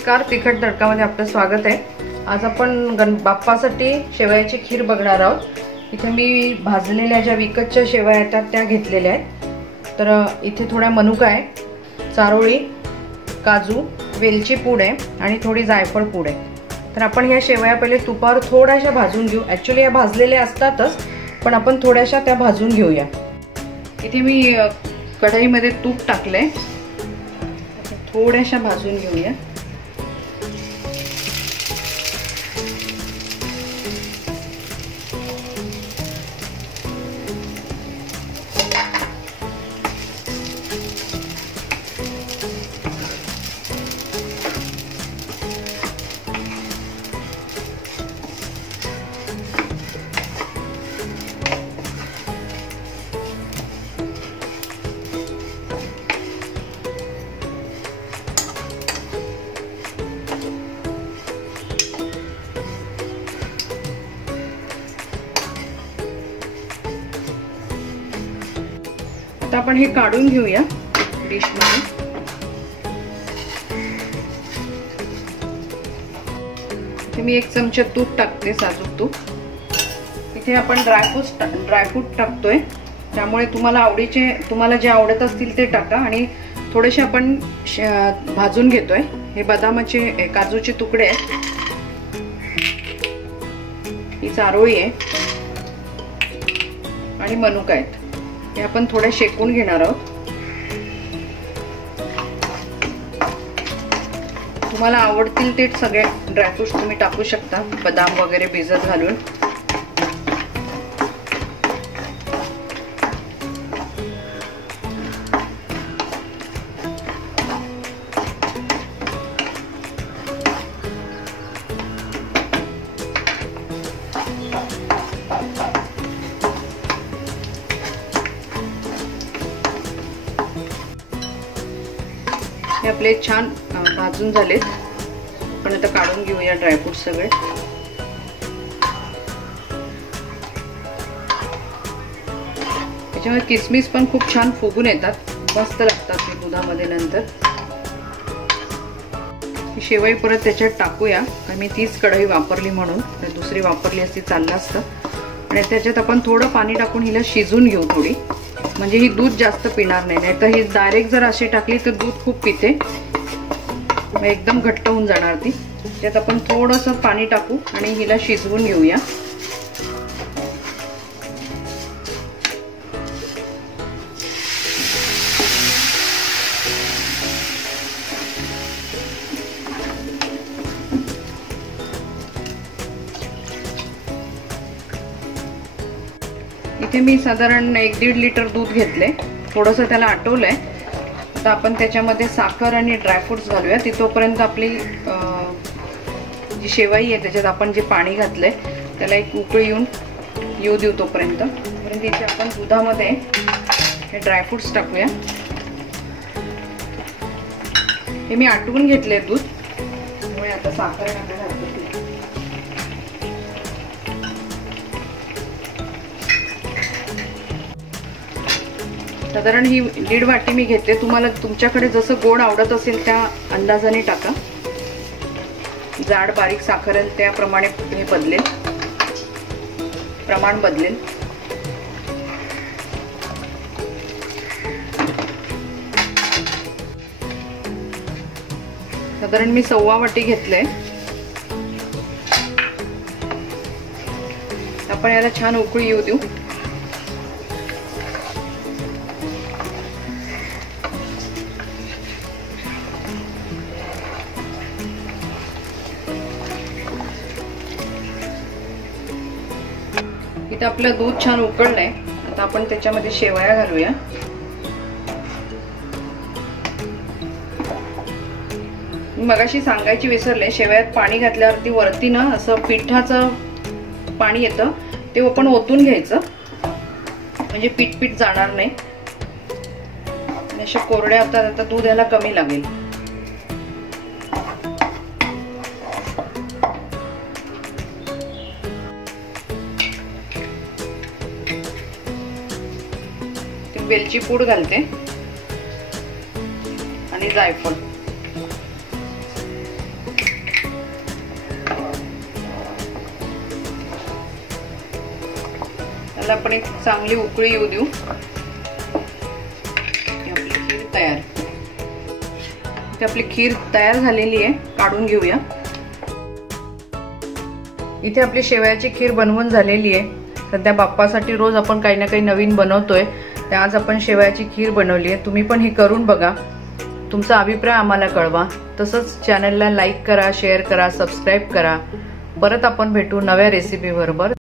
नमस्कार, तिखट तडकामध्ये आपलं स्वागत आहे। आज आपण बाप्पासाठी शेवयाची खीर बघणार आहोत। इथे मी भाजलेल्या ज्या विकतच्या शेवया येतात त्या घेतलेल्या आहेत। तर इथे थोड्या मनुका आहे, चारोळी, काजू, वेलची पूड आहे आणि थोडी जायफळ पूड आहे। तर आपण ह्या शेवया पहिले तुपावर थोड्याशा भाजून घेऊ। ॲक्च्युअली या भाजलेल्या असतातच, पण आपण थोड्याशा त्या भाजून घेऊया। इथे मी कढईमध्ये तूप टाकले, थोड्याशा भाजून घेऊया। आता आपण हे काढून घेऊया डिश मध्ये। इथे मी 1 चमचा तूप टाकते, साजूक तूप। इथे आपण ड्रायफ्रूट टाकतोय, त्यामुळे तुम्हाला जे आवडत असतील ते टाका। आणि थोडेसे आपण भाजून घेतोय। हे बदामाचे काजूचे तुकडे आहेत, ही चारोळी आहे आणि मनुका आहेत। हे आपण थोडे शेकून घेणार आहोत। तुम्हाला आवडतील ते सगळे ड्रायफ्रुट्स तुम्ही टाकू शकता, बदाम वगैरे भिजत घालून। हे आपले छान भाजून झालेत। आपण आता काढून घेऊया ड्रायफ्रूट सगळे। त्याच्यामुळे किसमिस पण खूप छान फुगून येतात, मस्त लागतात ते दुधामध्ये। नंतर ही शेवई परत त्याच्यात टाकूया, कारण मी तीच कढई वापरली म्हणून, दुसरी वापरली असती चाललं असतं। आणि त्याच्यात आपण थोडं पाणी टाकून हिला शिजून घेऊ थोडी, म्हणजे ही दूध जास्त पिणार नाही। नाहीतर ही डायरेक्ट जर अशी टाकली तर दूध खूप पिते, मग एकदम घट्ट होऊन जाणार ती। त्यात आपण थोडंसं पाणी टाकू आणि हिला शिजवून घेऊया। इथे मी साधारण 1-1.5 लिटर दूध घेतले, थोडंसं त्याला आटवलंय। आता आपण त्याच्यामध्ये साखर आणि ड्रायफ्रुट्स घालूया। तोपर्यंत आपली जी शेवई आहे त्याच्यात आपण जे पाणी घातलंय त्याला एक उकळी येऊ देऊ। तोपर्यंत इथे आपण दुधामध्ये हे ड्रायफ्रुट्स टाकूया। हे मी आटवून घेतले दूध, त्यामुळे आता साखर टाकायला हरकत नाही। साधारण ही 1.5 वाटी मी घेते। तुम्हाला तुमच्याकडे जसं गोड आवडत असेल त्या अंदाजाने टाका। जाड बारीक साखर त्याप्रमाणे हे बदलेल, प्रमाण बदलेल। साधारण मी 1.25 वाटी घेतलंय। आपण याला छान उकळी येऊ देऊ। इथे आपलं दूध छान उकळलंय। आता आपण त्याच्यामध्ये शेवया घालूया। मगाशी सांगायची विसरले, शेवयात पाणी घातल्यावरती वरती ना असं पिठाचं पाणी येतं, ते आपण ओतून घ्यायचं, म्हणजे पीठ जाणार नाही। अशा कोरड्या होतात, आता दूध याला कमी लागेल। वेलची पूड घालते आणि जायफळ। याला आपण एक चांगली उकळी येऊ देऊ. आपली खीर तयार. इथे आपली खीर तयार झालेली आहे, काढून घेऊया. इथे आपली शेवयाची खीर बनवून झालेली आहे. सध्या बाप्पासाठी रोज आपण काही ना काही नवीन बनवतोय. तर आज आपण शेवयाची खीर बनवली आहे. तुम्ही पण ही करून बघा. तुमचा अभिप्राय आम्हाला कळवा. तसंच चॅनलला लाईक करा, शेअर करा, सबस्क्राईब करा. परत आपण भेटू नव्या रेसिपी बरोबर.